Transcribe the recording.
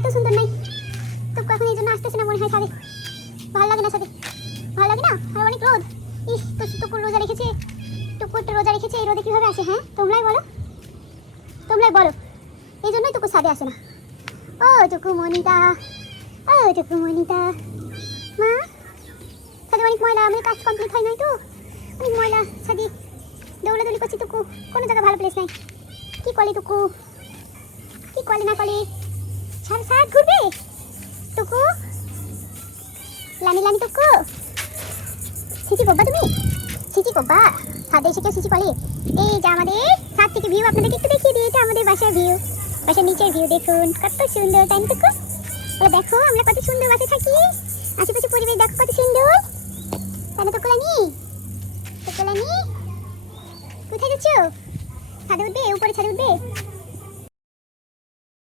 দেখতেও সুন্দর নাই। তো এখন এই জন্য আসতেছে না মনে হয় ছাদে, ভালো লাগে না ছাদে, ভালো লাগে না। আর অনেক রোদ। ইস, তো টুকুর রোজা রেখেছে, টুকুরটা রোজা রেখেছে, এই রোদে কীভাবে আসে? হ্যাঁ, তোমরাই বলো, তোমরাই বলো। এই জন্যই টুকু ছাদে আসে না। ও টুকু মনিতা, ও টুকু মনিতা। মা, ছাদে অনেক ময়লা, আমাদের কাজ কমপ্লিট হয় নাই তো, অনেক ময়লা ছাদে, দৌড়াদৌড়ি করছি। টুকু কোনো জায়গায় ভালো প্লেস নাই। কি কলে টুকু, কি কলে না কলে, সারা সাত ঘুরবে টুকু। লানি লানি টুকু, সিচি করবা তুমি? সিচি করবা? ছাদে এসে কেউ সিচি করে? এই যে আমাদের ছাদ থেকে ভিউ আপনাদেরকে একটু দেখিয়ে দিই। এটা আমাদের বাসার ভিউ, বাসার নিচের ভিউ দেখুন কত সুন্দর, তাই না টুকু? এবার দেখো আমরা কত সুন্দর বাসে থাকি, আশেপাশে পরিবেশ দেখো কত সুন্দর, তাই না টুকুলানি? টুকুলানি কোথায় যাচ্ছ? ছাদে উঠবে? উপরে ছাদে উঠবে?